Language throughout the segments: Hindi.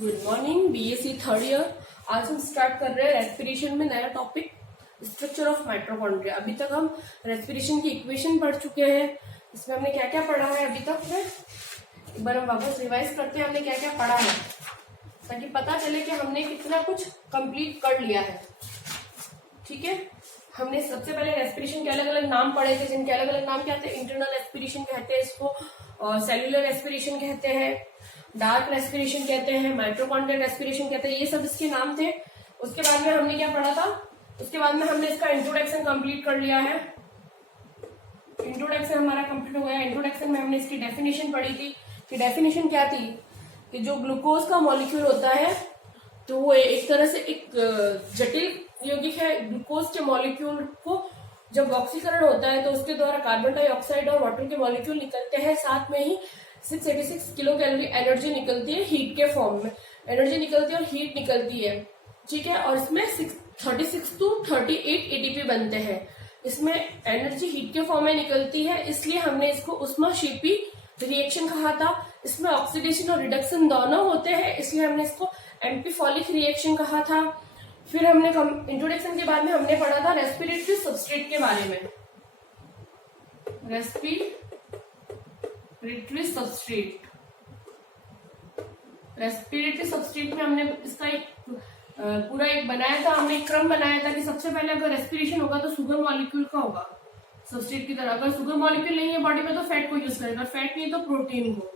Good morning BSc third year. आज हम स्टार्ट कर रहे हैं रेस्पिरेशन में नया टॉपिक स्ट्रक्चर ऑफ माइटोकॉन्ड्रिया। अभी तक हम रेस्पिरेशन की इक्वेशन पढ़ चुके हैं। इसमें हमने क्या क्या पढ़ा है अभी तक में, एक बार हम वापस रिवाइज करते हैं हमने क्या क्या पढ़ा है, ताकि पता चले कि हमने कितना कुछ कंप्लीट कर लिया है। ठीक है, हमने सबसे पहले रेस्पिरेशन के अलग अलग नाम पढ़े थे, जिनके अलग अलग नाम क्या थे। इंटरनल रेस्पिरेशन कहते हैं इसको, सेल्यूलर रेस्पिरेशन कहते हैं, डार्क रेस्पिरेशन कहते हैं, माइटोकॉन्ड्रियल रेस्पिरेशन कहते हैं, ये सब इसके नाम थे। उसके बाद में हमने क्या पढ़ा था, उसके बाद में हमने इसका इंट्रोडक्शन कंप्लीट कर लिया है। इंट्रोडक्शन हमारा कंप्लीट हो गया। इंट्रोडक्शन में हमने इसकी डेफिनेशन पढ़ी थी कि डेफिनेशन क्या थी कि जो ग्लूकोज का मॉलिक्यूल होता है तो वो एक तरह से एक जटिल यौगिक है। ग्लूकोज के मॉलिक्यूल को जब ऑक्सीकरण होता है तो उसके द्वारा कार्बन डाइऑक्साइड और वाटर के मॉलिक्यूल निकलते हैं, साथ में ही 686 किलो कैलोरी एनर्जी निकलती है, हीट के फॉर्म में एनर्जी निकलती है और हीट निकलती है। ठीक है, और इसमें 36 to 38 एटीपी बनते हैं। इसमें एनर्जी हीट के फॉर्म में निकलती है, इसलिए हमने इसको उष्माक्षेपी रिएक्शन कहा था। इसमें ऑक्सीडेशन और रिडक्शन दोनों होते हैं, इसलिए हमने इसको एम्फीफॉलिक रिएक्शन कहा था। फिर हमने इंट्रोडक्शन के बाद में हमने पढ़ा था रेस्पिरेटरी सबस्ट्रेट के बारे में। रेस्पिरेटरी सबस्ट्रेट में हमने इसका एक पूरा एक बनाया था, हमने एक क्रम बनाया था कि सबसे पहले अगर रेस्पिरेशन होगा तो शुगर मॉलिक्यूल का होगा सबस्ट्रेट की तरह। अगर शुगर मॉलिक्यूल नहीं है बॉडी में तो फैट को यूज करेगा, फैट नहीं तो प्रोटीन को।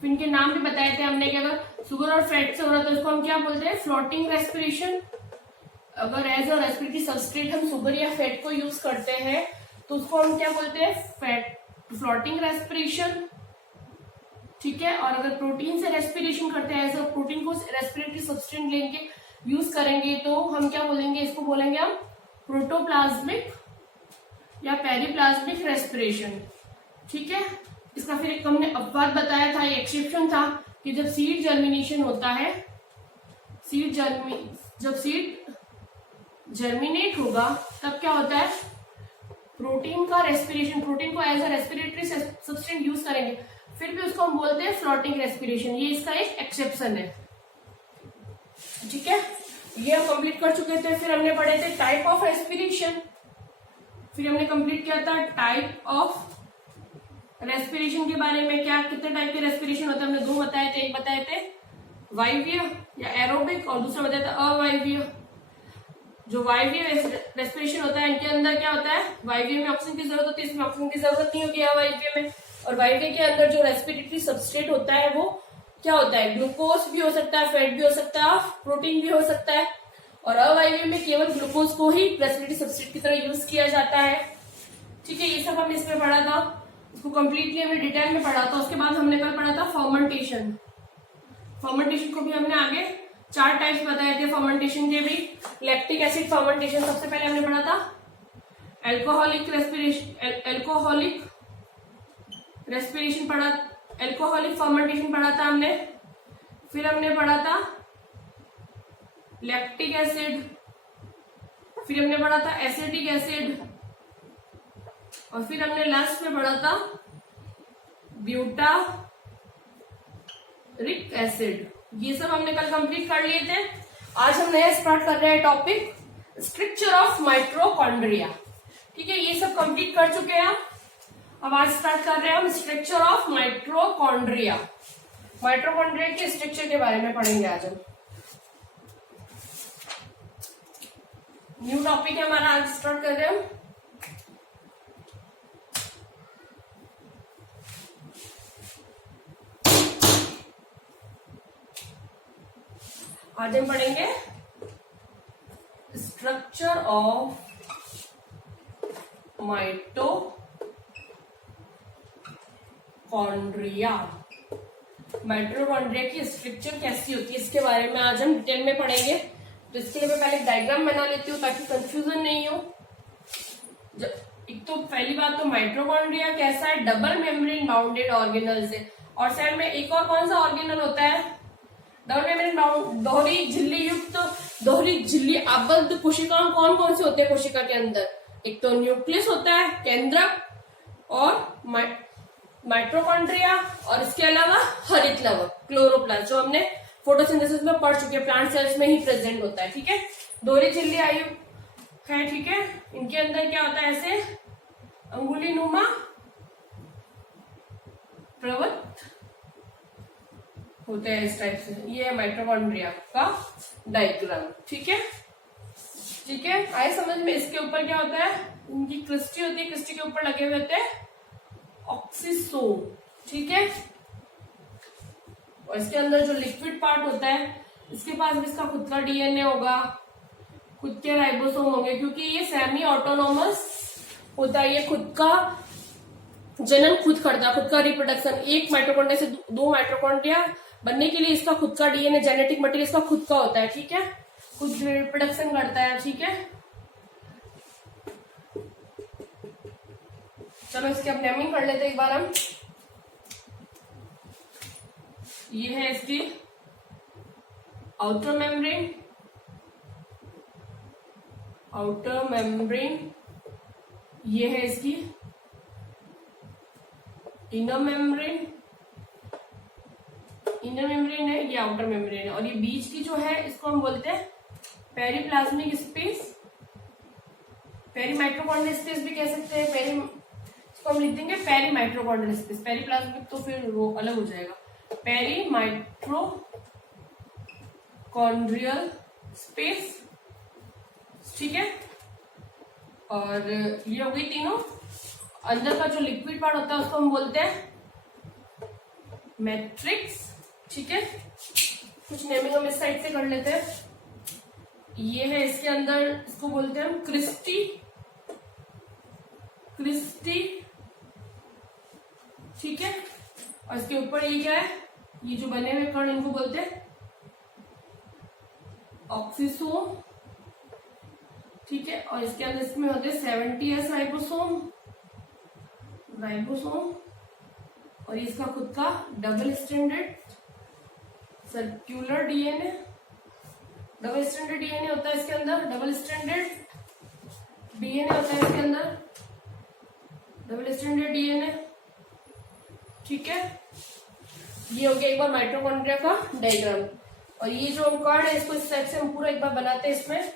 फिर इनके नाम भी बताए थे हमने कि अगर शुगर और फैट से हो रहा है तो इसको हम क्या बोलते हैं, फ्लोटिंग रेस्पिरेशन। अगर एज अ रेस्पिरेटरी सबस्ट्रेट हम शुगर या फैट को यूज करते हैं तो उसको हम क्या बोलते हैं, फ्लोटिंग रेस्पिरेशन। ठीक है, और अगर प्रोटीन से रेस्पिरेशन करते हैं, एज अ प्रोटीन को रेस्पिरेटरी सबस्ट्रेट लेंगे यूज करेंगे तो हम क्या बोलेंगे, इसको बोलेंगे हम प्रोटोप्लाज्मिक या पेरिप्लाज्मिक रेस्पिरेशन। ठीक है, इसका फिर एक हमने अपवाद बताया था, एक्सेप्शन था कि जब सीड जर्मिनेशन होता है, जब सीड जर्मिनेट होगा तब क्या होता है, प्रोटीन का रेस्पिरेशन, प्रोटीन को as a respiratory substance use करेंगे, फिर भी उसको हम बोलते हैं फ्लोटिंग रेस्पिरेशन। ये इसका एक एक्सेप्शन है। ठीक है, ये हम कंप्लीट कर चुके थे। फिर हमने पढ़े थे टाइप ऑफ रेस्पिरेशन। फिर हमने कंप्लीट किया था टाइप ऑफ रेस्पिरेशन के बारे में, क्या कितने टाइप के रेस्पिरेशन होते हैं हमने दो बताए थे। एक बताए थे वायवीय या एरोबिक और दूसरा बताया था अवायवीय। जो वायवीय रेस्पिरेशन होता है इनके अंदर क्या होता है, वायवीय में ऑक्सीजन की जरूरत होती है, इसमें ऑक्सीजन की जरूरत नहीं होगी अवायवीय में। और वायवीय के अंदर जो रेस्पिरेटरी सबस्ट्रेट होता है वो क्या होता है, ग्लूकोज भी हो सकता है, फैट भी हो सकता है, प्रोटीन भी हो सकता है। और अवायवीय में केवल ग्लूकोज को ही रेस्पिरेटरी सबस्ट्रेट की तरह यूज किया जाता है। ठीक है, ये सब हमने इसमें पढ़ा था, इसको कंप्लीटली हमने डिटेल में पढ़ा था। उसके बाद हमने कल पढ़ा था फर्मेंटेशन। फर्मेंटेशन को भी हमने आगे 4 टाइप्स बताए थे फर्मेंटेशन के भी। लैक्टिक एसिड फर्मेंटेशन सबसे पहले हमने पढ़ा था, एल्कोहलिक रेस्पिरेशन पढ़ा, एल्कोहलिक फर्मेंटेशन पढ़ा था हमने। फिर हमने पढ़ा था लैक्टिक एसिड, फिर हमने पढ़ा था एसिटिक एसिड, और फिर हमने लास्ट में पढ़ा था ब्यूटारिक एसिड। ये सब हमने कल कंप्लीट कर लिए थे। आज हम नया स्टार्ट कर रहे हैं टॉपिक स्ट्रक्चर ऑफ माइटोकॉन्ड्रिया। ठीक है, ये सब कंप्लीट कर चुके हैं। अब आज स्टार्ट कर रहे हैं हम स्ट्रक्चर ऑफ माइटोकॉन्ड्रिया। माइटोकॉन्ड्रिया के स्ट्रक्चर के बारे में पढ़ेंगे आज हम। न्यू टॉपिक है हमारा, आज स्टार्ट कर रहे हैं हम। आज हम पढ़ेंगे स्ट्रक्चर ऑफ माइटोकॉन्ड्रिया। माइटोकॉन्ड्रिया की स्ट्रक्चर कैसी होती है इसके बारे में आज हम डिटेल में पढ़ेंगे। तो इसके लिए मैं पहले डायग्राम बना लेती हूँ ताकि कंफ्यूजन नहीं हो। एक तो पहली बात तो माइटोकॉन्ड्रिया कैसा है, डबल मेम्ब्रेन बाउंडेड ऑर्गेनल से, और साइड में एक और कौन सा ऑर्गेनल होता है, डबल मेम्ब्रेन दोहरी झिल्ली युक्त, दोहरी झिल्ली आबद्ध कोशिकाएं कौन कौन से होते हैं कोशिका के अंदर, एक तो न्यूक्लियस होता है, केंद्रक, और माइटोकॉन्ड्रिया, और इसके अलावा हरित लवक क्लोरोप्लास्ट, जो हमने फोटोसिंथेसिस में पढ़ चुके हैं, प्लांट सेल्स में ही प्रेजेंट होता है। ठीक है, डोरी चिल्ली आयु है। ठीक है, इनके अंदर क्या होता है, ऐसे अंगुली नुमा प्रवृत्त होते हैं इस टाइप से। ये है माइटोकॉन्ड्रिया का डायग्राम। ठीक है, ठीक है, आए समझ में। इसके ऊपर क्या होता है, इनकी क्रिस्टी होती है, क्रिस्टी के ऊपर लगे हुए होते हैं ऑक्सीसोम। ठीक है, और इसके अंदर जो लिक्विड पार्ट होता है, इसके पास भी इसका खुद का डीएनए होगा, खुद के राइबोसोम होंगे, क्योंकि ये सेमी ऑटोनोमस होता है। ये खुद का जनन खुद करता है, खुद का रिप्रोडक्शन। एक माइटोकॉन्ड्रिया से दो माइटोकॉन्ड्रिया बनने के लिए इसका खुद का डीएनए, जेनेटिक मटेरियल इसका खुद का होता है। ठीक है, खुद रिप्रोडक्शन करता है। ठीक है, चलो इसकी अब नेमिंग कर लेते हैं एक बार हम। ये है इसकी आउटर मेम्ब्रेन, आउटर मेम्ब्रेन। ये है इसकी इनर मेम्ब्रेन, इनर मेम्ब्रेन है, ये आउटर मेम्ब्रेन है। और ये बीच की जो है इसको हम बोलते हैं पेरीप्लाज्मिक स्पेस, पेरीमाइट्रोकॉन्ड्रियल स्पेस भी कह सकते हैं। इसको हम लिख देंगे पेरीमाइट्रोकॉन्ड्रियल स्पेस, पेरीप्लाज्मिक तो फिर वो अलग हो जाएगा, पेरीमाइट्रोकॉन्ड्रियल स्पेस। ठीक है, और ये हो गई तीनों। अंदर का जो लिक्विड पार्ट होता है उसको हम बोलते हैं मैट्रिक्स। ठीक है, कुछ नेमिंग हम इस साइड से कर लेते हैं। ये है इसके अंदर, इसको बोलते हैं हम क्रिस्टी, क्रिस्टी। ठीक है, और इसके ऊपर ये क्या है, ये जो बने हुए कण इनको बोलते हैं ऑक्सीसोम। ठीक है, और इसके अंदर इसमें होते हैं 70S राइबोसोम, राइबोसोम। और इसका खुद का double standard circular DNA, double standard DNA होता है इसके अंदर, डबल स्टैंडर्ड डीएनए होता है इसके अंदर, डबल स्टैंडर्ड डीएनए। ठीक है, ये हो गया एक बार माइटोकॉन्ड्रिया का डायग्राम। और ये जो कण है इसको इस टाइप से हम पूरा एक बार बनाते हैं, इसमें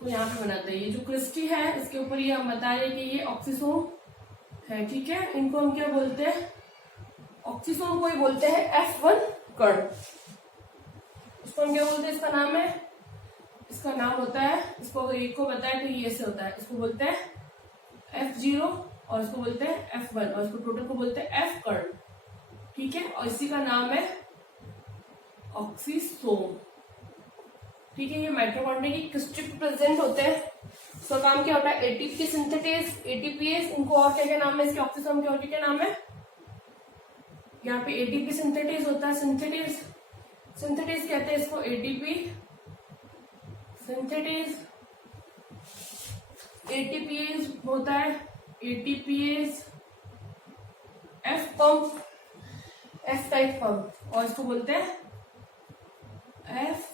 तो यहाँ पे बनाते हैं। ये जो क्रिस्टी है इसके ऊपर ये हम बता रहे हैं कि ये ऑक्सीसोम है। ठीक है, इनको हम क्या बोलते हैं, ऑक्सीसोम को ही बोलते हैं F1 कण। इसको हम क्या बोलते हैं, इसका नाम है, इसका नाम होता है, इसको एक को बताए तो ये से होता है, इसको बोलते हैं F0 और इसको बोलते हैं F1 और इसको टोटल को बोलते हैं F कण। ठीक है, और इसी का नाम है ऑक्सीसोम। ठीक है, ये माइटोकॉन्ड्रिया की क्रिस्टी पे प्रेजेंट होते हैं। इसका काम क्या होता है, एटीपी सिंथेटेज, एटीपीएस। इनको और क्या क्या नाम है इसके ऑक्सीसोम के, और क्या नाम है, यहाँ पे एटीपी सिंथेटेज होता है, सिंथेटेज, सिंथेटेज कहते हैं इसको, एटीपी सिंथेटेज। एटीपीएस होता है, ATPase, F pump, F type pump, और इसको बोलते हैं एफ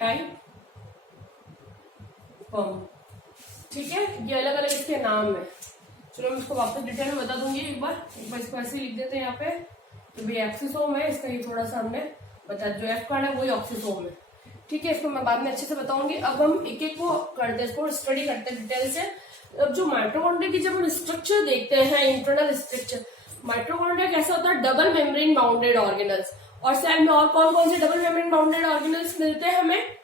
टाइप पंप। ठीक है, ये अलग अलग इसके नाम है। चलो मैं इसको वापस डिटेल में बता दूंगी एक बार इसको ऐसे लिख देते हैं यहाँ पे। तो भाई ऑक्सीसोम है, इसका ये थोड़ा सा हमने बता, जो एफ कार्ड है वही ऑक्सीसोम है। ठीक है, इसको मैं बाद में अच्छे से बताऊंगी। अब हम एक एक को करते हैं, इसको स्टडी करते हैं डिटेल से। अब जो माइटोकॉन्ड्रिया की जब हम स्ट्रक्चर देखते हैं, इंटरनल स्ट्रक्चर, माइटोकॉन्ड्रिया कैसा होता है, डबल मेम्ब्रेन बाउंडेड ऑर्गेनल्स। और सेल में और कौन कौन से डबल मेम्ब्रेन बाउंडेड ऑर्गेनल्स मिलते हैं हमें,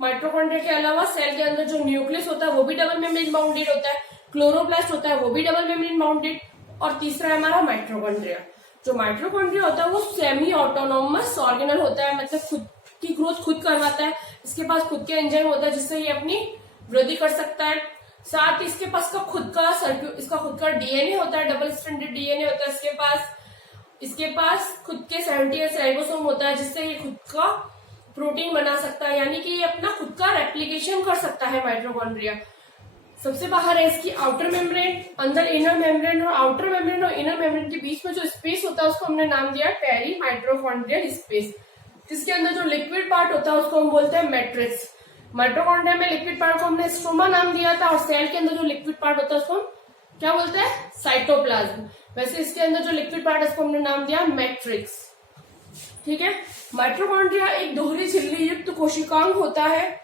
माइटोकॉन्ड्रिया के अलावा सेल के अंदर जो न्यूक्लियस होता है वो भी डबल मेम्ब्रेन बाउंडेड होता है, क्लोरोप्लास्ट होता है वो भी डबल मेम्ब्रेन बाउंडेड, और तीसरा है हमारा माइटोकॉन्ड्रिया। जो माइटोकॉन्ड्रिया होता है वो सेमी ऑटोनोमस ऑर्गेनल होता है, मतलब खुद की ग्रोथ खुद करवाता है। इसके पास खुद के एंजाइम होता है जिससे ये अपनी वृद्धि कर सकता है। साथ ही इसके पास इसका खुद का डीएनए होता है, डबल स्ट्रैंडेड डीएनए होता है इसके पास खुद के 70S राइबोसोम होता है जिससे ये खुद का प्रोटीन बना सकता है, यानी कि ये अपना खुद का रेप्लिकेशन कर सकता है माइटोकॉन्ड्रिया। सबसे बाहर है इसकी आउटर मेम्ब्रेन, अंदर इनर मेम्ब्रेन, और आउटर मेम्ब्रेन और इनर मेम्ब्रेन के बीच में जो स्पेस होता है उसको हमने नाम दिया पेरी माइटोकॉन्ड्रियल स्पेस। जिसके अंदर जो लिक्विड पार्ट होता है उसको हम बोलते हैं मैट्रिक्स। माइटोकॉन्ड्रिया में लिक्विड पार्ट को हमने स्ट्रोमा नाम दिया था, और सेल के अंदर जो लिक्विड पार्ट होता है उसको हम क्या बोलते हैं, साइटोप्लाज्म। वैसे इसके अंदर जो लिक्विड पार्ट है उसको हमने नाम दिया मैट्रिक्स। ठीक है। माइटोकॉन्ड्रिया एक दोहरी झिल्ली युक्त कोशिकांग होता है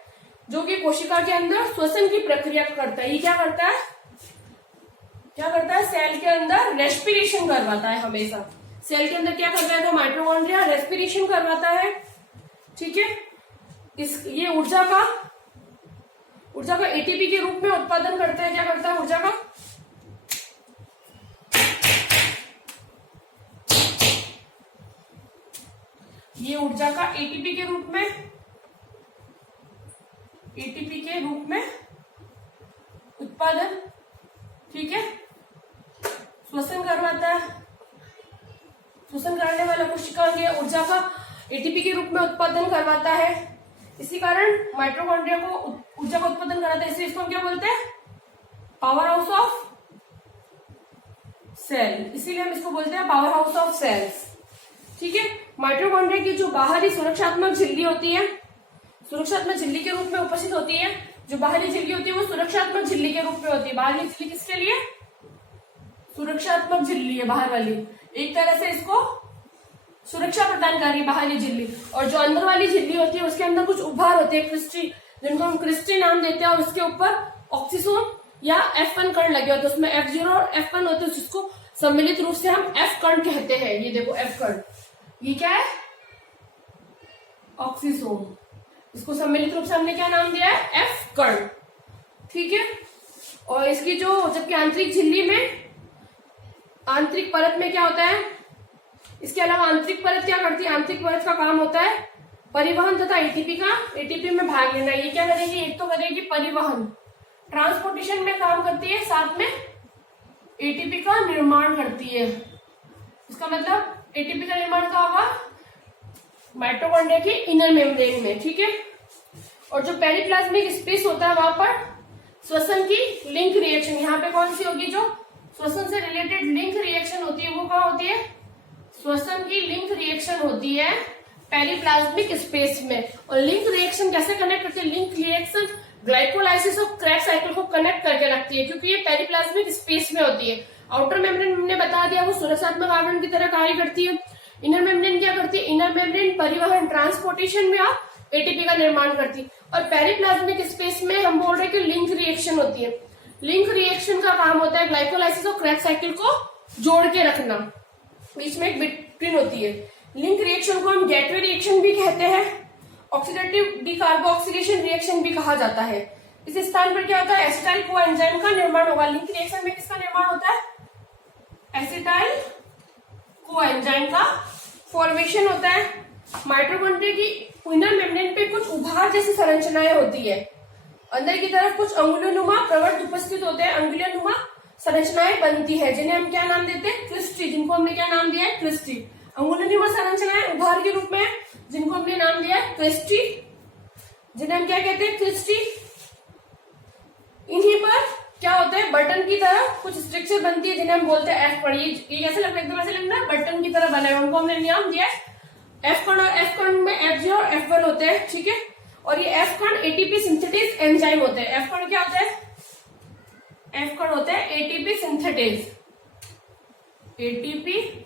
जो कि कोशिका के अंदर श्वसन की प्रक्रिया करता है। ये क्या करता है, सेल के अंदर रेस्पिरेशन करवाता है। हमेशा सेल के अंदर क्या करता है, तो माइटोकॉन्ड्रिया रेस्पिरेशन करवाता है। ठीक है। ये ऊर्जा का एटीपी के रूप में उत्पादन करता है। क्या करता है, ऊर्जा का एटीपी के रूप में उत्पादन, ठीक है, श्वसन करवाता है। श्वसन करने वाला कोशिकांग ऊर्जा का एटीपी के रूप में उत्पादन करवाता है। इसी कारण माइटोकॉन्ड्रिया को ऊर्जा का उत्पादन कराता है। इसलिए इसको हम क्या बोलते हैं, पावर हाउस ऑफ सेल। इसीलिए हम इसको बोलते हैं पावर हाउस ऑफ सेल्स। ठीक है। माइटोकॉन्ड्रिया की जो बाहरी सुरक्षात्मक झिल्ली होती है, सुरक्षात्मक झिल्ली के रूप में उपस्थित होती है। जो बाहरी झिल्ली होती है वो सुरक्षात्मक झिल्ली के रूप में होती है। बाहरी झिल्ली किसके लिए, सुरक्षात्मक झिल्ली है बाहर वाली, एक तरह से इसको सुरक्षा प्रदान कर रही है बाहरी झिल्ली। और जो अंदर वाली झिल्ली होती है उसके अंदर कुछ उभार होते हैं, क्रिस्टी, जिनको हम क्रिस्टी नाम देते हैं। और उसके ऊपर ऑक्सीसोम या F1 कण लगे होते हैं, उसमें F0 और F1 होते हैं, जिसको सम्मिलित रूप से हम F कण कहते हैं। ये देखो F कण, ये क्या है, ऑक्सीसोम। इसको सम्मिलित रूप से हमने क्या नाम दिया है, F कण। ठीक है। और इसकी जबकि आंतरिक झिल्ली में, आंतरिक परत में क्या होता है, इसके अलावा आंतरिक परत क्या करती है, आंतरिक परत का काम होता है परिवहन तथा एटीपी में भाग लेना। ये क्या करेगी, एक तो करेगी परिवहन, ट्रांसपोर्टेशन में काम करती है, साथ में एटीपी का निर्माण करती है। इसका मतलब एटीपी का निर्माण का होगा माइटोकॉन्ड्रिया की इनर मेम्ब्रेन में। ठीक है। और जो पेरिप्लाज्मिक स्पेस होता है वहां पर श्वसन की लिंक रिएक्शन, यहाँ पे कौन सी होगी, जो श्वसन से रिलेटेड लिंक रिएक्शन होती है वो कहाँ होती है, श्वसन की लिंक रिएक्शन होती है पेरिप्लाज्मिक स्पेस में। और लिंक रिएक्शन कैसे कनेक्ट करती है, लिंक रिएक्शन ग्लाइकोलाइसिस और क्रैक साइकिल को कनेक्ट करके रखती है, क्योंकि ये पेरिप्लाज्मिक स्पेस में होती है। आउटर मेम्ब्रेन हमने बता दिया वो सुरक्षात्मक आवरण की तरह कार्य करती है। इनर मेम्ब्रेन क्या करती है, इनर मेम्ब्रेन परिवहन, ट्रांसपोर्टेशन में और एटीपी का निर्माण करती है। और पेरिप्लाज्मिक स्पेस में हम बोल रहे हैं कि लिंक रिएक्शन होती है। लिंक रिएक्शन का काम होता है ग्लाइकोलाइसिस और क्रैक साइकिल को जोड़ के रखना, बीच में एक बिटवीन होती है। लिंक रिएक्शन को हम गेटवे रिएक्शन भी कहते हैं, ऑक्सीडेटिव डिकार्बोक्सिलेशन रिएक्शन भी कहा जाता है। इस स्थान पर क्या होता है, एसिटाइल कोएंजाइम का निर्माण होगा। लिंक रिएक्शन में किसका निर्माण होता है, एसिटाइल कोएंजाइम का फॉर्मेशन होता है। माइटोकॉन्ड्रिया की इनर मेम्ब्रेन पे कुछ उभार जैसी संरचनाएं होती है, अंदर की तरफ कुछ अंगुलीनुमा प्रवर्त उपस्थित होते हैं, अंगुलीनुमा संरचनाएं बनती है, जिन्हें हम क्या नाम देते हैं, क्रिस्टी, जिनको हमने क्या नाम दिया है, क्रिस्टी। अंगुलीनुमा संरचनाएं उभार के रूप में, जिनको हमने नाम दिया है क्रिस्टी, जिन्हें हम क्या कहते हैं, क्रिस्टी। इन्हीं पर क्या होता है, बटन की तरह कुछ स्ट्रक्चर बनती है, जिन्हें हम बोलते हैं एफ कण। ये कैसे लगता है, एकदम ऐसे लगता है बटन की तरह बना है, उनको हमने नाम दिया है एफ कण। और एफ कण में F0 और F1 होते हैं। ठीक है। और ये एफ कण एटीपी सिंथेटेज एंजाइम होते हैं। एफ कण क्या होता है, एफ कण होते हैं ATP synthetase. ATP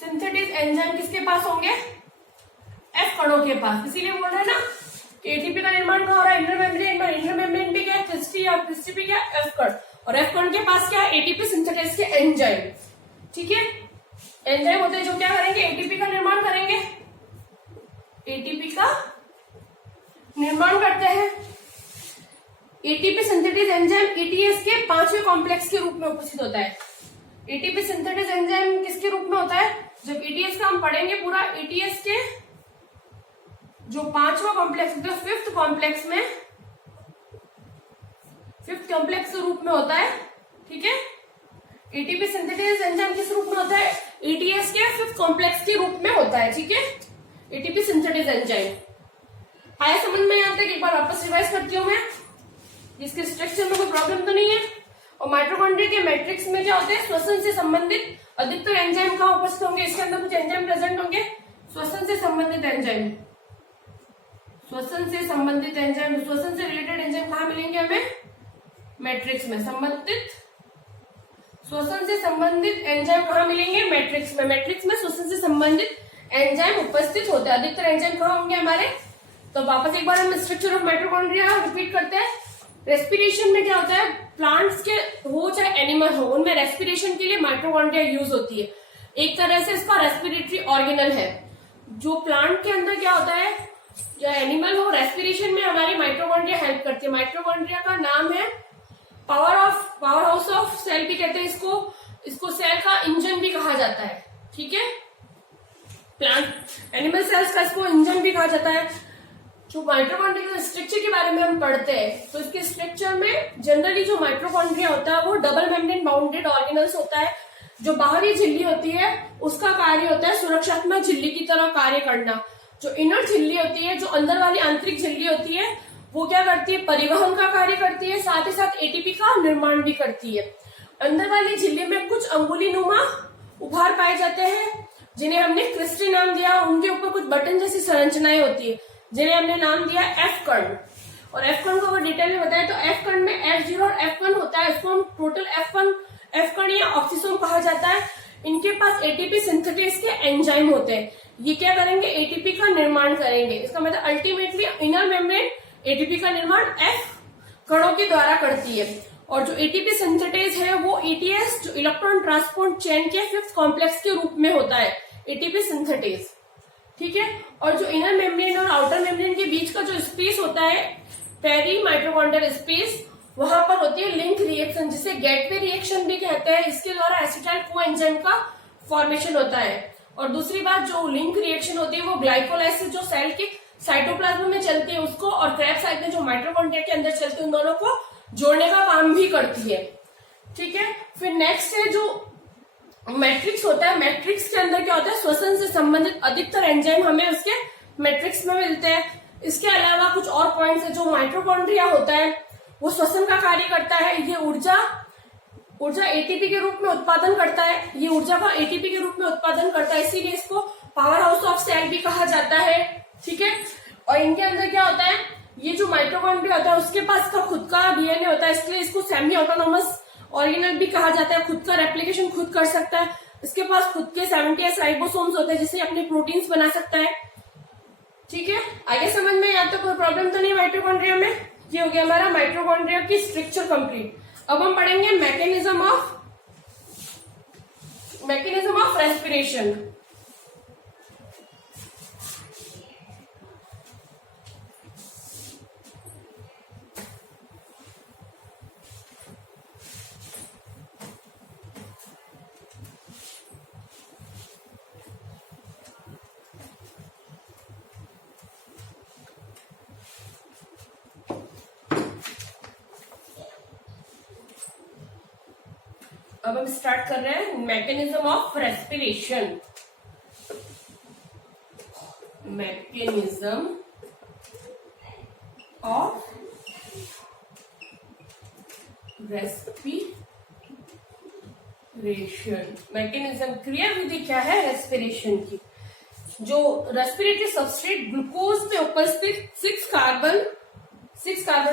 synthetase enzyme किसके पास होंगे, एफ कणों के पास। इसीलिए बोल रहे हैं ना कि एटीपी का निर्माण कहाँ हो रहा है, इनर मेम्ब्रेन में। इनर मेम्ब्रेन पे क्या है, क्रिस्टी, और क्रिस्टी पे क्या है, एफ कण। और एफ कण के पास क्या है, एटीपी सिंथेटेज के एंजाइम। ठीक है। एंजाइम होते हैं जो क्या करेंगे, एटीपी का निर्माण करेंगे, एटीपी का निर्माण करते हैं। एटीपी सिंथेटेज एंजाइम एटीएस के 5वें कॉम्प्लेक्स के रूप में उपस्थित होता है। एटीपी सिंथेटेज एंजाइम किसके रूप में होता है, जब एटीएस का हम पढ़ेंगे पूरा, एटीएस के जो 5वां कॉम्प्लेक्स होता है, फिफ्थ कॉम्प्लेक्स के रूप में होता है। ठीक है। एटीपी सिंथेटेज एंजाइम किस रूप में होता है, एटीएस के फिफ्थ कॉम्प्लेक्स के रूप में होता है। ठीक है। एटीपी सिंथेटेज एंजाइम आया समझ में, यहाँ तक एक बार वापस रिवाइज करती हूँ मैं, जिसके स्ट्रक्चर में कोई प्रॉब्लम तो नहीं है। और माइटोकॉन्ड्रिया के मैट्रिक्स में क्या होते हैं, श्वसन से संबंधित अधिकतर एंजाइम कहाँ उपस्थित होंगे, इसके अंदर कुछ एंजाइम प्रेजेंट होंगे, श्वसन से संबंधित एंजाइम, श्वसन से संबंधित एंजाइम, श्वसन से रिलेटेड एंजाइम कहाँ मिलेंगे हमें, मैट्रिक्स में। संबंधित श्वसन से संबंधित एंजाइम कहाँ मिलेंगे, मैट्रिक्स में। मैट्रिक्स में श्वसन से संबंधित एंजाइम उपस्थित होते हैं। अधिकतर एंजाइम कहाँ होंगे हमारे? तो वापस एक बार हम स्ट्रक्चर ऑफ माइटोकॉन्ड्रिया रिपीट करते हैं। रेस्पिरेशन में क्या होता है, प्लांट्स के हो चाहे एनिमल हो, उनमें रेस्पिरेशन के लिए माइटोकॉन्ड्रिया यूज होती है। एक तरह से इसका रेस्पिरेटरी ऑर्गेनल है। जो प्लांट के अंदर क्या होता है या एनिमल हो, रेस्पिरेशन में हमारी माइटोकॉन्ड्रिया हेल्प करती है। माइटोकॉन्ड्रिया का नाम है पावर हाउस ऑफ सेल भी कहते हैं इसको सेल का इंजन भी कहा जाता है। ठीक है, प्लांट एनिमल सेल्स का इसको इंजन भी कहा जाता है। जो माइटोकॉन्ड्रिया के स्ट्रक्चर के बारे में हम पढ़ते हैं, तो इसके स्ट्रक्चर में जनरली जो माइटोकॉन्ड्रिया होता है वो डबल मेम्ब्रेन बाउंडेड ऑर्गेनल्स होता है। जो बाहरी झिल्ली होती है उसका कार्य होता है सुरक्षात्मक झिल्ली की तरह कार्य करना। जो इनर झिल्ली होती है, जो अंदर वाली आंतरिक झिल्ली होती है, वो क्या करती है, परिवहन का कार्य करती है, साथ ही साथ एटीपी का निर्माण भी करती है। अंदर वाली झिल्ली में कुछ अंगुली नुमा उभार पाए जाते हैं जिन्हें हमने क्रिस्टी नाम दिया। उनके ऊपर कुछ बटन जैसी संरचनाएं होती है जिन्हें हमने नाम दिया एफ कर्ण। और एफ कर्ण को अगर डिटेल में बताए तो एफ कर्ण में F0 और F1 होता है। इसको हम टोटल एफ कर्ण या ऑक्सीसोम कहा जाता है। इनके पास एटीपी सिंथेटेज के एंजाइम होते हैं। ये क्या करेंगे, एटीपी का निर्माण करेंगे। इसका मतलब अल्टीमेटली इनर मेम्ब्रेन एटीपी का निर्माण एफ कणों के द्वारा करती है। और जो एटीपी सिंथेटेज है वो ETS जो इलेक्ट्रॉन ट्रांसपोर्ट चेन के 5th कॉम्प्लेक्स के रूप में होता है, एटीपी सिंथेटेज। ठीक है, और जो इनर मेम्ब्रेन और आउटर मेम्ब्रेन के बीच का जो स्पेस होता है, पेरी माइटोकॉन्ड्रियल स्पेस, वहां पर होती है लिंक रिएक्शन, जिसे गेटवे रिएक्शन भी कहते हैं। इसके द्वारा एसिटाइल कोएंजाइम का फॉर्मेशन होता है। और दूसरी बात, जो लिंक रिएक्शन होती है वो ग्लाइकोलाइसिस जो सेल के साइटोप्लाज्म में चलती है उसको, और क्रेब्स साइकिल जो माइटोकॉन्ड्रिया के अंदर चलती है, उन दोनों को जोड़ने का काम भी करती है। ठीक है, फिर नेक्स्ट है जो मैट्रिक्स होता है। मैट्रिक्स के अंदर क्या होता है, श्वसन से संबंधित अधिकतर एंजाइम हमें उसके मैट्रिक्स में मिलते हैं। इसके अलावा कुछ और पॉइंट्स है। जो माइटोकॉन्ड्रिया होता है वो श्वसन का कार्य करता है। ये ऊर्जा एटीपी के रूप में उत्पादन करता है। ये ऊर्जा का एटीपी के रूप में उत्पादन करता है, इसीलिए इसको पावर हाउस ऑफ सेल भी कहा जाता है। ठीक है, और इनके अंदर क्या होता है, ये जो माइटोकॉन्ड्रिया होता है उसके पास का खुद का डीएनए होता है, इसलिए इसको सेमी ऑटोनोमस ऑर्गेनल भी कहा जाता है। खुद का रेप्लिकेशन खुद कर सकता है। इसके पास खुद के 70S राइबोसोम्स होते हैं जिससे अपने प्रोटीन्स बना सकता है। ठीक है, आगे समझ में, यहाँ तो कोई प्रॉब्लम तो नहीं माइटोकॉन्ड्रिया में। ये हो गया हमारा माइटोकॉन्ड्रिया की स्ट्रक्चर कंप्लीट। अब हम पढ़ेंगे मैकेनिज्म ऑफ रेस्पिरेशन। अब हम स्टार्ट कर रहे हैं mechanism of respiration. Mechanism of respiration. Mechanism, क्रिया विधि क्या है रेस्पिरेशन की। जो रेस्पिरेटरी सबस्ट्रेट ग्लूकोज में उपस्थित 6 कार्बन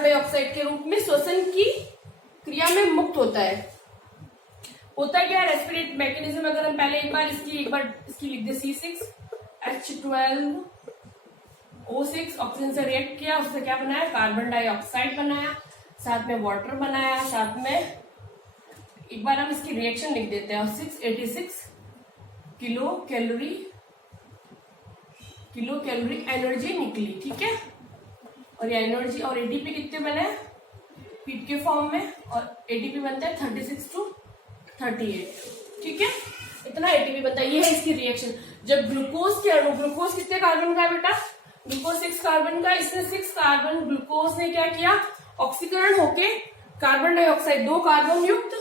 डाइऑक्साइड के रूप में श्वसन की क्रिया में मुक्त होता है। होता क्या है रेस्पिरेट मैकेनिज्म, अगर हम पहले एक बार इसकी लिख दे, C6H12O6 ऑक्सीजन से रिएक्ट किया, उससे क्या बनाया, कार्बन डाइऑक्साइड बनाया, साथ में वाटर बनाया, साथ में एक बार हम इसकी रिएक्शन लिख देते हैं, और 686 किलो कैलोरी एनर्जी निकली। ठीक है, और ये एनर्जी और एटीपी कितने बने, पीट के फॉर्म में, और एटीपी बनता है 36 to 38। ठीक है, इतना एटीपी बनता है। ये है इसकी रिएक्शन। जब ग्लूकोज के अणु, ग्लूकोज कितने कार्बन का है बेटा, ग्लूकोज 6 कार्बन का, इसने 6 कार्बन ग्लूकोज ने क्या किया, ऑक्सीकरण होके कार्बन डाइऑक्साइड, 2 कार्बन युक्त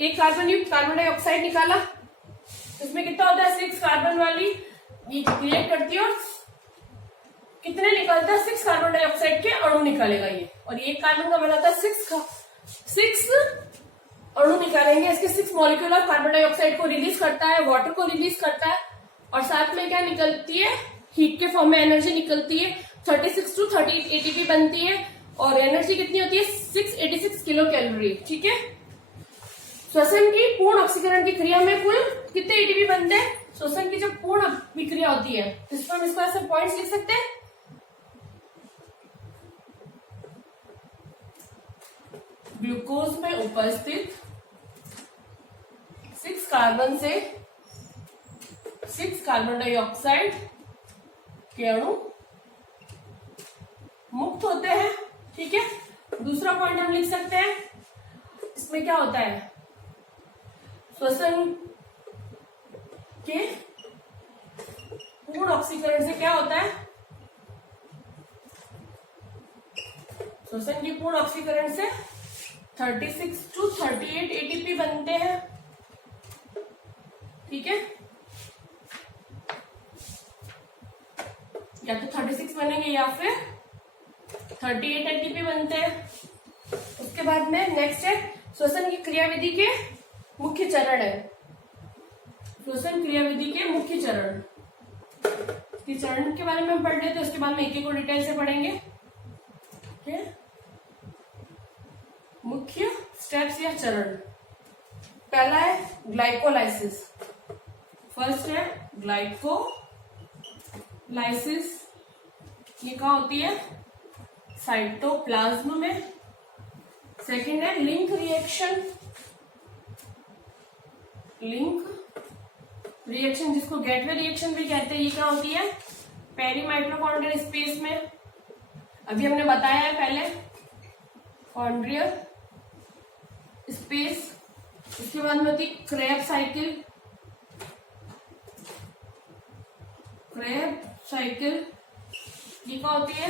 एक कार्बन युक्त कार्बन डाइऑक्साइड निकाला। इसमें कितना होता है, 6 कार्बन वाली ये रिएक्ट करती है और कितने निकलता है, 6 कार्बन डाइऑक्साइड के अणु निकालेगा ये, और ये 1 कार्बन का बनाता है 6 अणु निकालेंगे। इसके 6 मॉलिक्यूल ऑफ कार्बन डाइऑक्साइड को रिलीज करता है, वाटर को रिलीज करता है, और साथ में क्या निकलती है, हीट के फॉर्म में एनर्जी निकलती है, 36 to 38 एटीपी बनती है, और एनर्जी कितनी होती है, 686 किलो कैलोरी। ठीक है, श्वसन की पूर्ण ऑक्सीकरण की क्रिया में कुल कितने एटीपी बनते हैं? श्वसन की जब पूर्ण विक्रिया होती है तो इस पर हम इसका सब पॉइंट्स लिख सकते हैं। ग्लूकोज में उपस्थित 6 कार्बन से 6 कार्बन डाइऑक्साइड के अणु मुक्त होते हैं। ठीक है, दूसरा पॉइंट हम लिख सकते हैं, इसमें क्या होता है, श्वसन के पूर्ण ऑक्सीकरण से क्या होता है, श्वसन की पूर्ण ऑक्सीकरण से 36 to 38 एटीपी बनते हैं। ठीक है, या तो 36 बनेंगे या फिर 38 एटीपी बनते हैं। उसके बाद में नेक्स्ट है श्वसन की क्रियाविधि के मुख्य चरण है। श्वसन क्रियाविधि के मुख्य चरण, के चरण के बारे में हम पढ़ लेते हैं, उसके बाद में एक एक को डिटेल से पढ़ेंगे। ठीक है, मुख्य स्टेप्स या चरण, पहला है ग्लाइकोलाइसिस। फर्स्ट है ग्लाइकोलाइसिस, ये कहाँ होती है, साइटोप्लाज्म में। सेकेंड है लिंक रिएक्शन, जिसको गेटवे रिएक्शन भी कहते हैं, ये क्या होती है, पेरीमाइटोकॉन्ड्रियल स्पेस में। अभी हमने बताया है पहले, कॉन्ड्रियल स्पेस। इसके बाद में होती क्रेब्स साइकिल, ये क्या होती है,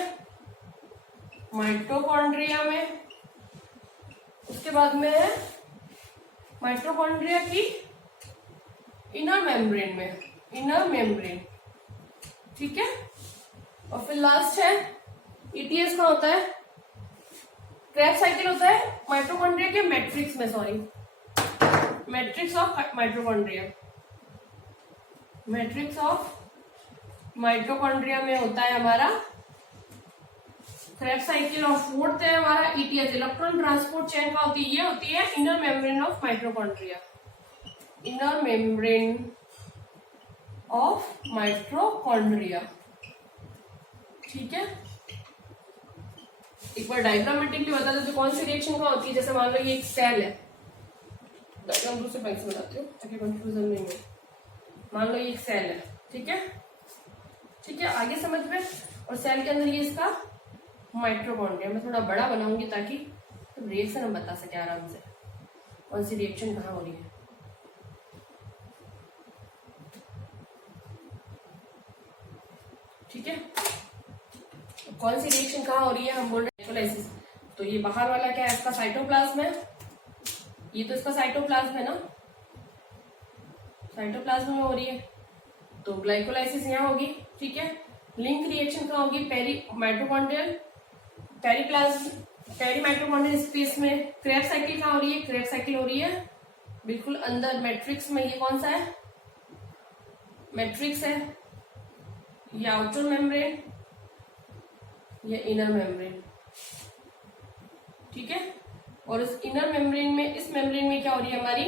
माइटोकॉन्ड्रिया में। उसके बाद में है माइटोकॉन्ड्रिया की इनर मेम्ब्रेन। ठीक है, और फिर लास्ट है ईटीएस का होता है, क्रेब्स साइकिल होता है माइटोकॉन्ड्रिया के मैट्रिक्स में, मैट्रिक्स ऑफ माइटोकॉन्ड्रिया में होता है हमारा क्रेब्स साइकिल। और फोर्थ है हमारा ईटीएस, इलेक्ट्रॉन ट्रांसपोर्ट चेन का होती है, ये होती है इनर मेम्ब्रेन ऑफ माइटोकॉन्ड्रिया, ठीक है, एक बार डायग्रामेटिकली बता दो तो कौन सी रिएक्शन का होती है। जैसे मान लो ये एक सेल है, डायग्राम दूसरे पेन से बनाती हूँ ताकि कंफ्यूजन नहीं हो। मान लो ये एक सेल है, ठीक है, आगे समझ में। और सेल के अंदर ये इसका माइटोकॉन्ड्रिया, मैं थोड़ा बड़ा बनाऊंगी ताकि तो रिएक्शन हम बता सके आराम से, कौन सी रिएक्शन कहाँ हो रही है। ठीक है, कौन सी रिएक्शन कहाँ हो रही है, हम बोल रहे हैं इलेक्ट्रोलाइसिस। तो ये बाहर वाला क्या है, इसका साइटोप्लाज्म है, ये तो इसका साइटोप्लाज्म है ना, साइटोप्लाज्म में हो रही है, तो ग्लाइकोलाइसिस यहाँ होगी। ठीक है, लिंक रिएक्शन कहाँ होगी, पेरीमाइटोकॉन्ड्रियल स्पेस में। क्रेब्स साइकिल कहाँ हो रही है, क्रेब्स साइकिल हो रही है बिल्कुल अंदर मैट्रिक्स में। ये कौन सा है, मैट्रिक्स है, ये आउटर मेम्ब्रेन, ये इनर मेम्ब्रेन। ठीक है, और इस इनर मेम्ब्रेन में, इस मेम्ब्रेन में क्या हो रही है हमारी,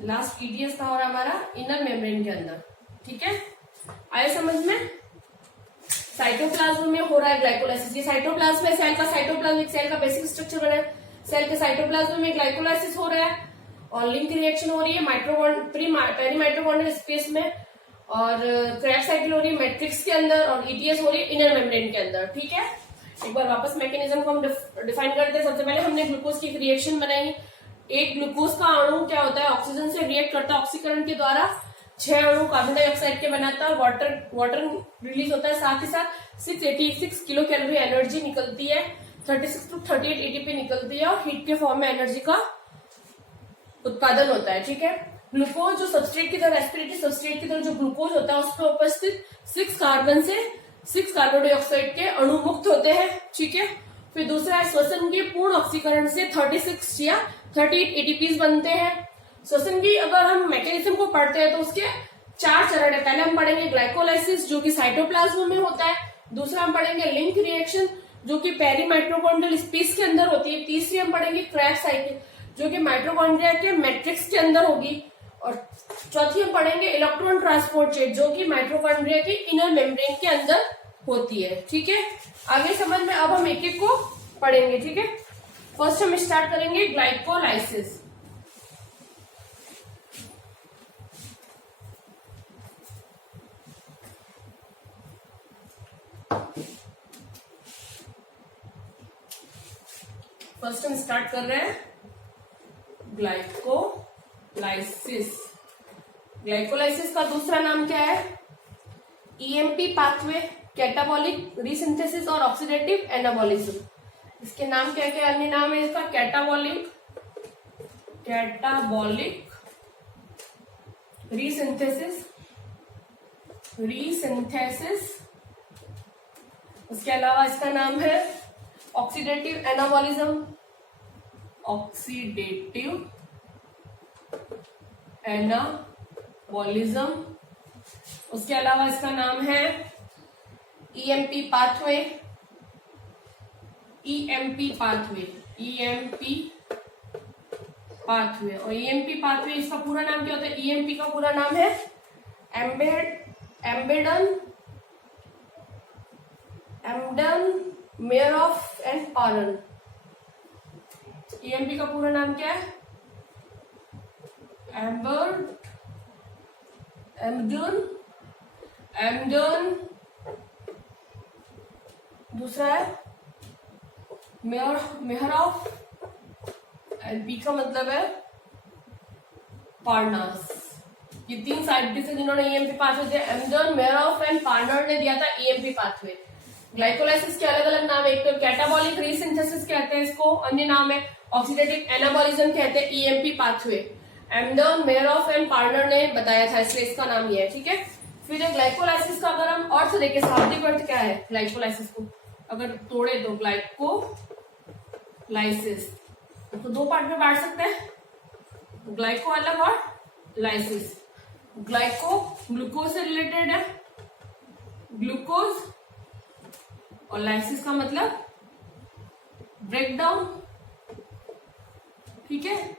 लास्ट ईटीएस का हो रहा है हमारा इनर मेम्ब्रेन के अंदर। ठीक है, आए समझ में। साइटोप्लाज्म में हो रहा है ग्लाइकोलाइसिस, ये साइटोप्लाज्म है, सेल का साइटोप्लाज्म, एक सेल का बेसिक स्ट्रक्चर बना है, सेल के साइटोप्लाज्म में ग्लाइकोलाइसिस हो रहा है और लिंक रिएक्शन हो रही है पेरीमाइटोकॉन्ड्रियल स्पेस में, और क्रेब्स साइकिल हो रही है मैट्रिक्स के अंदर, और ईटीएस हो रही है इनर मेम्ब्रेन के अंदर। ठीक है, एक बार वापस मैकेनिज्म को हम डिफाइन करते हैं। सबसे पहले हमने ग्लूकोज की एक रिएक्शन बनाई। एक ग्लूकोज का अणु क्या होता है, ऑक्सीजन से रिएक्ट करता है ऑक्सीकरण के द्वारा, 6 अणु कार्बन डाइऑक्साइड के बनाता है, वाटर रिलीज होता है, साथ ही साथ 686 किलो कैलोरी एनर्जी निकलती है, 36 to 38 एटीपी निकलती है, और हीट के फॉर्म में एनर्जी का उत्पादन होता है। ठीक है, ग्लूकोज जो सबस्ट्रेट की तरह, रेस्पिरेटरी सबस्ट्रेट की तरह जो ग्लूकोज होता है, उसमें उपस्थित 6 कार्बन से 6 कार्बन डाइऑक्साइड के अणु मुक्त होते हैं। ठीक है, फिर दूसरा है श्वसन के पूर्ण ऑक्सीकरण से 36 या 38 एटीपीज बनते हैं। श्वसन की अगर हम मैकेनिज्म को पढ़ते हैं तो उसके 4 चरण है। पहले हम पढ़ेंगे ग्लाइकोलाइसिस जो कि साइटोप्लाज्म में होता है, दूसरा हम पढ़ेंगे लिंक रिएक्शन जो कि पेरीमाइटोकॉन्ड्रियल स्पेस के अंदर होती है, तीसरी हम पढ़ेंगे क्रेब्स साइकिल जो कि माइटोकॉन्ड्रिया के मैट्रिक्स के अंदर होगी। और चौथी हम पढ़ेंगे इलेक्ट्रॉन ट्रांसपोर्ट चेन, जो कि माइटोकॉन्ड्रिया की इनर मेम्ब्रेन के अंदर होती है। ठीक है, आगे समझ में अब हम एक एक को पढ़ेंगे। ठीक है, फर्स्ट हम स्टार्ट करेंगे ग्लाइकोलाइसिस। फर्स्ट हम स्टार्ट कर रहे हैं ग्लाइकोलाइसिस। ग्लाइकोलाइसिस का दूसरा नाम क्या है? ईएमपी पाथवे, कैटाबॉलिक रीसिंथेसिस और ऑक्सीडेटिव एनाबॉलिज्म। इसके नाम क्या क्या अन्य नाम है इसका? कैटाबॉलिक रीसिंथेसिस, उसके अलावा इसका नाम है ऑक्सीडेटिव एनाबॉलिज्म, उसके अलावा इसका नाम है ईएमपी पाथवे, और ईएमपी पाथवे इसका पूरा नाम क्या होता है? ईएमपी का पूरा नाम है एम्बडन मेयरऑफ एंड पार्नर। ईएमपी का पूरा नाम क्या है? एम्बडन, दूसरा है मेयरऑफ, एंड पी का मतलब है पार्नर्स। ये तीन साइंटिस्ट है जिन्होंने ईएमपी पाथवे दिया। एम्बडन, मेयरऑफ एंड पार्नर ने दिया था ईएमपी पाथवे। ग्लाइकोलाइसिस के अलग अलग नाम है, एक तो कैटाबॉलिक रीसिंथेसिस कहते हैं इसको, अन्य नाम है ऑक्सीडेटिव एनाबॉलिज्म कहते हैं ईएमपी पाथवे। एम्बडन, मेयरऑफ एंड पार्नर ने बताया था, इसलिए इसका नाम ये है। ठीक है, फिर ग्लाइकोलाइसिस का अगर हम और से देखें शाब्दिक अर्थ क्या है ग्लाइकोलाइसिस को अगर तोड़े तो ग्लाइकोलाइसिस तो दो पार्ट में बांट सकते हैं, ग्लाइको अलग और लाइसिस। ग्लाइको ग्लूकोज से रिलेटेड है, ग्लूकोज, और लाइसिस का मतलब ब्रेकडाउन। ठीक है,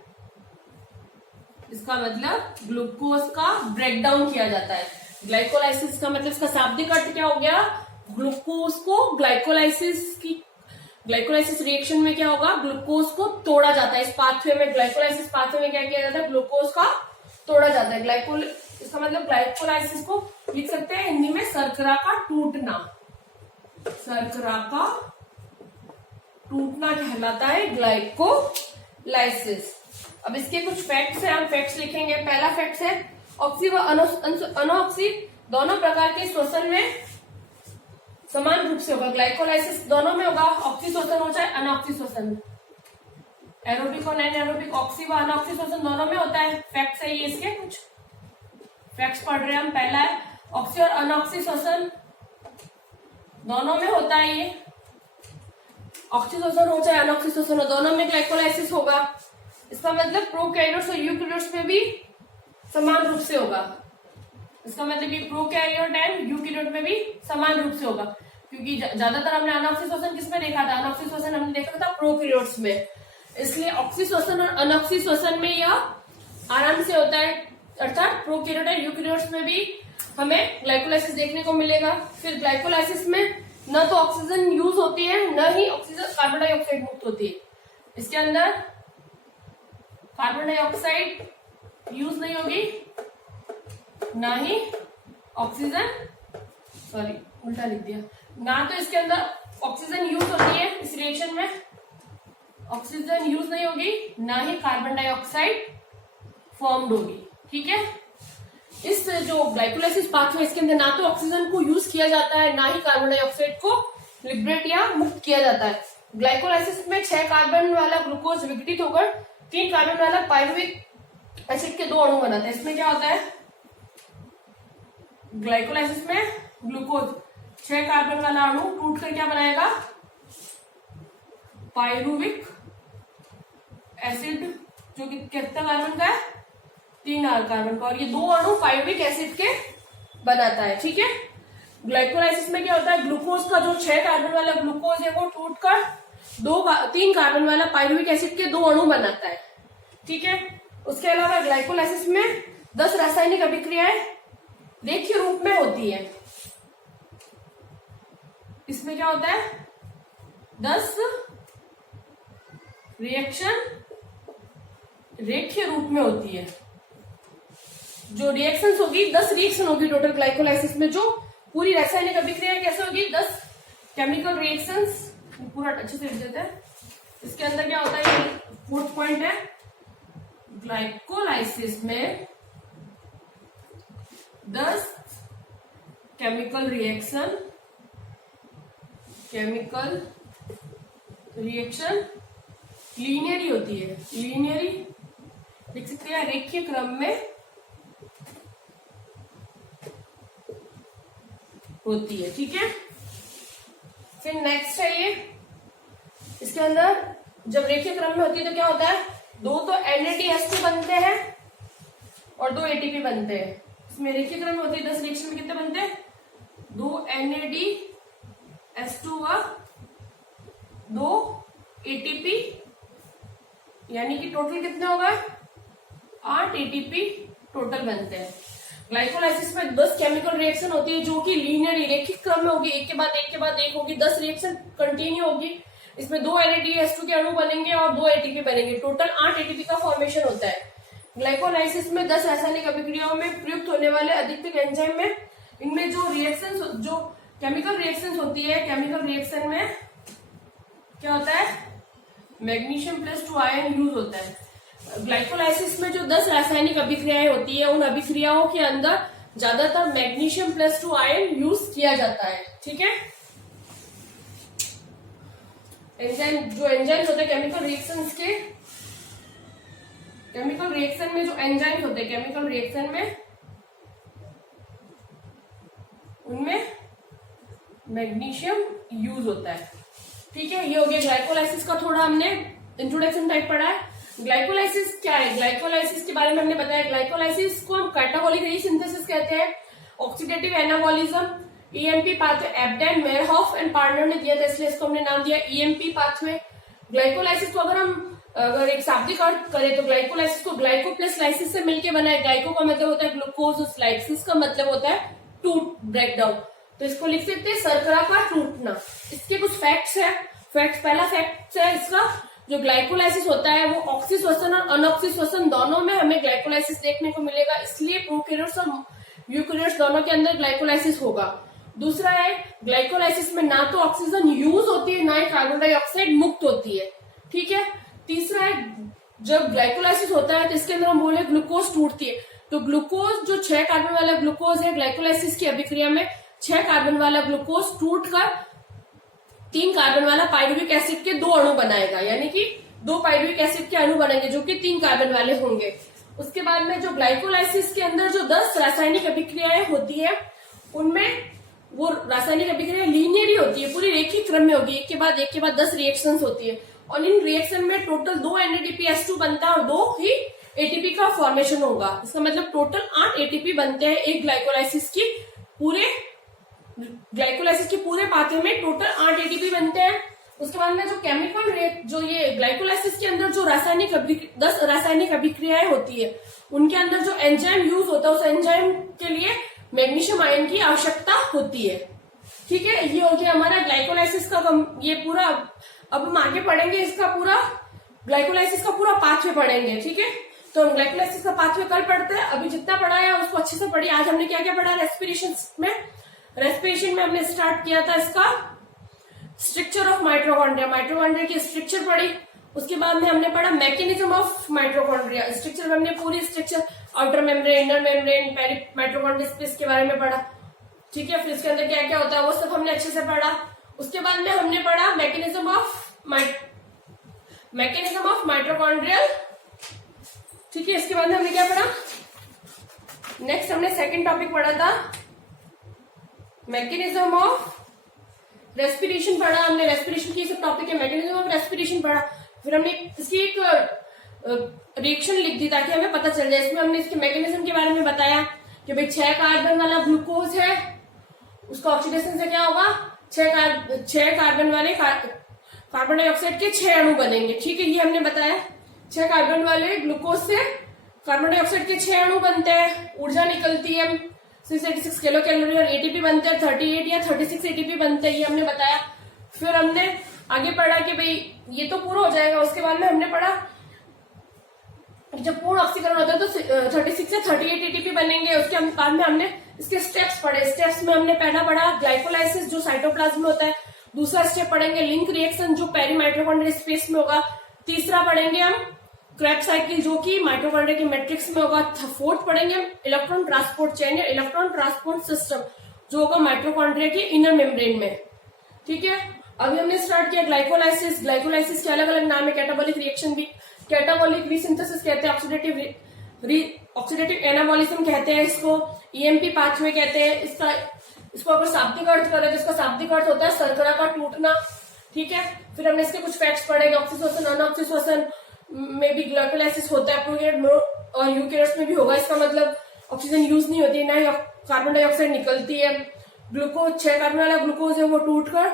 इसका मतलब ग्लूकोज का ब्रेकडाउन किया जाता है। ग्लाइकोलाइसिस का मतलब इसका शाब्दिक अर्थ क्या हो गया? ग्लूकोज को ग्लाइकोलाइसिस रिएक्शन में क्या होगा? ग्लूकोज को तोड़ा जाता है। इस पाथवे में, ग्लाइकोलाइसिस पाथवे में क्या किया जाता है? ग्लूकोज का तोड़ा जाता है। इसका मतलब ग्लाइकोलाइसिस को लिख सकते हैं हिंदी में शर्करा का टूटना। शर्करा का टूटना कहलाता है ग्लाइकोलाइसिस। अब इसके कुछ फैक्ट्स हैं, हम फैक्ट्स लिखेंगे। पहला फैक्ट है ऑक्सी व अनऑक्सी दोनों प्रकार के श्वसन में समान रूप से होगा। ग्लाइकोलाइसिस दोनों में होगा, ऑक्सी श्वसन हो चाहे अनऑक्सी श्वसन, एरोबिक और नॉन एरोबिक, ऑक्सी व अनऑक्सी श्वसन दोनों में होता है। फैक्ट्स है ये, इसके कुछ फैक्ट्स पढ़ रहे हैं हम। पहला है ऑक्सी और अनऑक्सी श्वसन दोनों में होता है। ये ऑक्सी श्वसन हो चाहे अनऑक्सी श्वसन हो, दोनों में ग्लाइकोलाइसिस होगा। इसका मतलब प्रोकैरियोट्स और यूकैरियोट्स में भी समान रूप से होगा। इसका मतलब कि प्रोकैरियोट एंड यूकैरियोट में भी समान रूप से होगा, क्योंकि ज्यादातर हमने अनऑक्सी श्वसन किसमें देखा था? अनऑक्सी श्वसन हमने देखा था प्रोकैरियोट्स में। इसलिए ऑक्सी श्वसन और अनऑक्सी श्वसन में यह आराम से होता है, अर्थात प्रोकैरियोट और यूकैरियोट्स में भी हमें ग्लाइकोलाइसिस देखने को मिलेगा। फिर ग्लाइकोलाइसिस में न तो ऑक्सीजन यूज होती है, न ही ऑक्सीजन कार्बन डाइऑक्साइड मुक्त होती है। इसके अंदर कार्बन डाइऑक्साइड यूज नहीं होगी, ना ही ऑक्सीजन, सॉरी उल्टा लिख दिया, ना तो इसके अंदर ऑक्सीजन यूज होती है। इस रिएक्शन में ऑक्सीजन यूज नहीं होगी, ना ही कार्बन डाइऑक्साइड फॉर्म्ड होगी। ठीक है, इस जो ग्लाइकोलाइसिस पाथवे इसके अंदर ना तो ऑक्सीजन को यूज किया जाता है, ना ही कार्बन डाइऑक्साइड को लिबरेट या मुक्त किया जाता है। ग्लाइकोलाइसिस में 6 कार्बन वाला ग्लूकोज विघटित होकर 3 कार्बन वाला पायरुविक एसिड के 2 अणु बनाते हैं। इसमें क्या होता है? ग्लाइकोलाइसिस में ग्लूकोज 6 कार्बन वाला अणु टूटकर क्या बनाएगा? पायरुविक एसिड, जो कि कितना कार्बन का है? 3 कार्बन का, और ये 2 अणु पायरुविक एसिड के बनाता है। ठीक है, ग्लाइकोलाइसिस में क्या होता है? ग्लूकोज का जो 6 कार्बन वाला ग्लूकोज है वो टूटकर 3 कार्बन वाला पायरुविक एसिड के 2 अणु बनाता है। ठीक है। उसके अलावा ग्लाइकोलाइसिस में 10 रासायनिक अभिक्रियाएं रेखीय रूप में होती है। इसमें क्या होता है, 10 रिएक्शन रेखीय रूप में होती है। जो रिएक्शंस होगी, 10 रिएक्शन होगी टोटल ग्लाइकोलाइसिस में। जो पूरी रासायनिक अभिक्रिया कैसे होगी, 10 केमिकल रिएक्शंस। पूरा अच्छे से लिख देते हैं। इसके अंदर क्या होता है, ये 4th पॉइंट है, ग्लाइकोलाइसिस में 10 केमिकल रिएक्शन लीनियरी होती है। लीनियरी लिख सकते हैं, रेखीय क्रम में होती है। ठीक है। फिर नेक्स्ट है ये, इसके अंदर जब रेखीय क्रम में होती है तो क्या होता है, 2 तो NADH2 बनते हैं और 2 ATP बनते हैं। इसमें रेखीय क्रम में होती है, 10 रिएक्शन में कितने बनते हैं, 2 NADH2 व 2 ATP, यानी कि टोटल कितने हो गए, 8 ATP टोटल बनते हैं। ग्लाइकोलाइसिस में 10 केमिकल रिएक्शन होती है जो कि लीनियर रेखिक क्रम में होगी, एक के बाद एक होगी, 10 रिएक्शन कंटिन्यू होगी। इसमें 2 NADH2 के अणु बनेंगे और 2 ATP बनेंगे। टोटल 8 ATP का फॉर्मेशन होता है। ग्लाइकोलाइसिस में 10 रासायनिक अभिक्रियाओं में प्रयुक्त होने वाले अधिकतर एंजाइम में, इनमें जो रिएक्शंस, जो केमिकल रिएक्शंस होती है, केमिकल रिएक्शन में क्या होता है, मैग्नीशियम +2 आयन यूज होता है। ग्लाइकोलाइसिस में जो 10 रासायनिक अभिक्रियाएं होती है, उन अभिक्रियाओं के अंदर ज्यादातर मैग्नीशियम +2 आयन यूज किया जाता है। ठीक है। एंजाइम, जो एंजाइम होते हैं केमिकल रिएक्शंस के, केमिकल रिएक्शन में जो एंजाइम होते हैं केमिकल रिएक्शन में, उनमें मैग्नीशियम यूज होता है। ठीक है। ये हो गया ग्लाइकोलाइसिस का, थोड़ा हमने इंट्रोडक्शन टाइप पढ़ा है। ग्लाइकोलाइसिस क्या है, ग्लाइकोलाइसिस के बारे में हमने बताया। ग्लाइकोलाइसिस को हम कैटाबॉलिक रीसिंथेसिस कहते हैं, oxidative anabolism, EMP pathway, Embden, Meyerhof and Parnas ने दिया था, इसलिए इसको हमने नाम दिया EMP पाथवे। ग्लाइकोलाइसिस को अगर एक शाब्दिक अर्थ करें तो ग्लाइकोलाइसिस को ग्लाइको प्लस लाइसिस से मिलकर बना है। ग्लाइको का मतलब होता है ग्लूकोज, लाइसिस का मतलब होता है टूट, ब्रेकडाउन। तो इसको लिख सकते हैं शर्करा का टूटना। इसके कुछ फैक्ट्स है। पहला फैक्ट है इसका, जो ग्लाइकोलाइसिस होता है वो ऑक्सीश्वसन और अनऑक्सीश्वसन दोनों में हमें ग्लाइकोलाइसिस देखने को मिलेगा, इसलिए प्रोकैरियोट्स और यूकैरियोट्स दोनों के अंदर ग्लाइकोलाइसिस होगा। दूसरा है, ग्लाइकोलाइसिस में ना तो ऑक्सीजन यूज होती है, ना ही कार्बन डाइऑक्साइड मुक्त होती है। ठीक है। तीसरा है, जब ग्लाइकोलाइसिस होता है तो इसके अंदर हम बोले ग्लूकोज टूटती है, तो ग्लूकोज जो 6 कार्बन वाला ग्लूकोज है, ग्लाइकोलाइसिस की अभिक्रिया में 6 कार्बन वाला ग्लूकोज टूटकर 3 कार्बन वाला पाइरुविक एसिड के 2 अणु बनाएगा, यानी कि 2 पाइरुविक एसिड के अणु बनेंगे जो कि 3 कार्बन वाले होंगे। उसके बाद में जो ग्लाइकोलाइसिस के अंदर जो 10 रासायनिक अभिक्रियाएं होती है, उनमें वो रासायनिक अभिक्रिया लीनियरी होती है, पूरी रेखिक क्रम में होगी, एक के बाद 10 रिएक्शंस होती है, और इन रिएक्शन में टोटल 2 NADPH2 बनता है और 2 ही ATP का फॉर्मेशन होगा। इसका मतलब टोटल 8 ATP बनते हैं एक ग्लाइकोलाइसिस की पूरे पाथवे में टोटल 8 ATP बनते हैं। उसके बाद में जो केमिकल जो ये ग्लाइकोलाइसिस के अंदर जो 10 रासायनिक अभिक्रियाएं होती है, उनके अंदर जो एंजाइम यूज होता है, उस एंजाइम के लिए मैग्नीशियम आयन की आवश्यकता होती है। ठीक है। ये हो गया हमारा ग्लाइकोलाइसिस का ये पूरा। अब हम आगे पढ़ेंगे इसका पूरा ग्लाइकोलाइसिस का पूरा पाथवे पढ़ेंगे। ठीक है। तो हम ग्लाइकोलाइसिस का पाथवे कल पढ़ते हैं, अभी जितना पढ़ा है उसको अच्छे से पढ़िए। आज हमने क्या क्या पढ़ा रेस्पिरेशन में हमने स्टार्ट किया था इसका स्ट्रक्चर ऑफ माइटोकॉन्ड्रिया, माइटोकॉन्ड्रिया की स्ट्रक्चर पढ़ी। उसके बाद में हमने पढ़ा मैकेनिज्म ऑफ माइटोकॉन्ड्रिया, स्ट्रक्चर में हमने पूरी structure, outer membrane, inner membrane, mitochondria space के बारे में पढ़ा। ठीक है। फिर इसके अंदर क्या क्या होता है वो सब हमने अच्छे से पढ़ा। उसके बाद में हमने पढ़ा मैकेनिज्म ऑफ माइटोकॉन्ड्रियल। ठीक है। इसके बाद में हमने क्या पढ़ा, नेक्स्ट हमने सेकंड टॉपिक पढ़ा था मैकेनिज्म ऑफ रेस्पिरेशन पढ़ा हमने। रेस्पिरेशन की सब टॉपिक है, मैकेनिज्म ऑफ रेस्पिरेशन पढ़ा। फिर हमने इसकी एक रिएक्शन लिख दी ताकि हमें पता चल जाए। इसमें हमने इसके मैकेनिज्म के बारे में बताया कि भाई 6 कार्बन वाला ग्लूकोज है, उसका ऑक्सीडेशन से क्या होगा, 6 कार्बन वाले कार्बन डाइऑक्साइड के 6 अणु बनेंगे। ठीक है। ये हमने बताया। 6 कार्बन वाले ग्लूकोज से कार्बन डाइऑक्साइड के 6 अणु बनते हैं, ऊर्जा निकलती है 686 किलो कैलोरी और एटीपी बनते हैं 38 या 36 एटीपी बनते हैं, ये हमने बताया। फिर हमने आगे पढ़ा कि भाई ये तो पूरा हो जाएगा, उसके बाद में हमने पढ़ा जब पूर्ण ऑक्सीकरण होता है तो 36 से 38 एटीपी बनेंगे। उसके बाद में हमने इसके स्टेप्स पढ़े। स्टेप्स में हमने पहला पढ़ा ग्लाइकोलाइसिस जो साइटोप्लाज्म में होता है, दूसरा स्टेप पढ़ेंगे लिंक रिएक्शन जो पेरी माइटोकॉन्ड्रियल स्पेस में होगा, तीसरा पढ़ेंगे हम क्रेब्स साइकिल जो कि माइटोकॉन्ड्रिया की मैट्रिक्स में होगा, फोर्थ पढ़ेंगे हम इलेक्ट्रॉन ट्रांसपोर्ट चेन या इलेक्ट्रॉन ट्रांसपोर्ट सिस्टम जो होगा माइटोकॉन्ड्रिया के इनर मेम्ब्रेन में। ठीक है, अभी हमने स्टार्ट किया ग्लाइकोलाइसिस। ग्लाइकोलाइसिस के अलग अलग नाम है, कैटाबॉलिक रिएक्शन भी, कैटाबॉलिक रीसिंथेसिस कहते हैं, ऑक्सीडेटिव एनाबॉलिज्म कहते हैं इसको, ईएमपी पाथवे कहते हैं। इसको अगर शाब्दिक अर्थ करें तो इसका शाब्दिक अर्थ होता है शर्करा का टूटना। ठीक है, फिर हमने इसके कुछ फैक्ट्स पढ़े, ऑक्सीजोसन अनऑक्सीजोसन में भी ग्लाइकोलाइसिस होता है, प्रोकैरियोट और यूकैरियोट्स में भी होगा। इसका मतलब ऑक्सीजन यूज नहीं होती, ना ही कार्बन डाइऑक्साइड निकलती है। ग्लूकोज 6 कार्बन वाला ग्लूकोज है वो टूटकर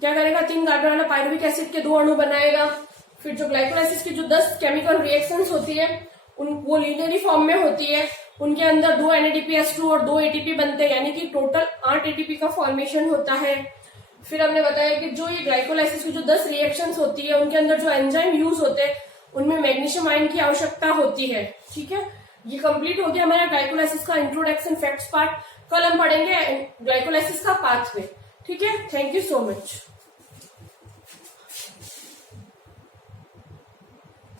क्या करेगा, 3 कार्बन वाला पायरुविक एसिड के 2 अणु बनाएगा। फिर जो ग्लाइकोलाइसिस की जो 10 केमिकल रिएक्शंस होती है वो लीनियरी फॉर्म में होती है, उनके अंदर 2 NADPH2 और 2 ATP बनते हैं, यानी कि टोटल 8 ATP का फॉर्मेशन होता है। फिर हमने बताया कि जो ये ग्लाइकोलाइसिस की जो 10 रिएक्शंस होती है उनके अंदर जो एंजाइम यूज होते हैं उनमें मैग्नीशियम आयन की आवश्यकता होती है। ठीक है, ये कंप्लीट हो गया हमारा ग्लाइकोलाइसिस का इंट्रोडक्शन फैक्ट्स पार्ट। कल हम पढ़ेंगे ग्लाइकोलाइसिस का पाथवे। ठीक है, थैंक यू सो मच।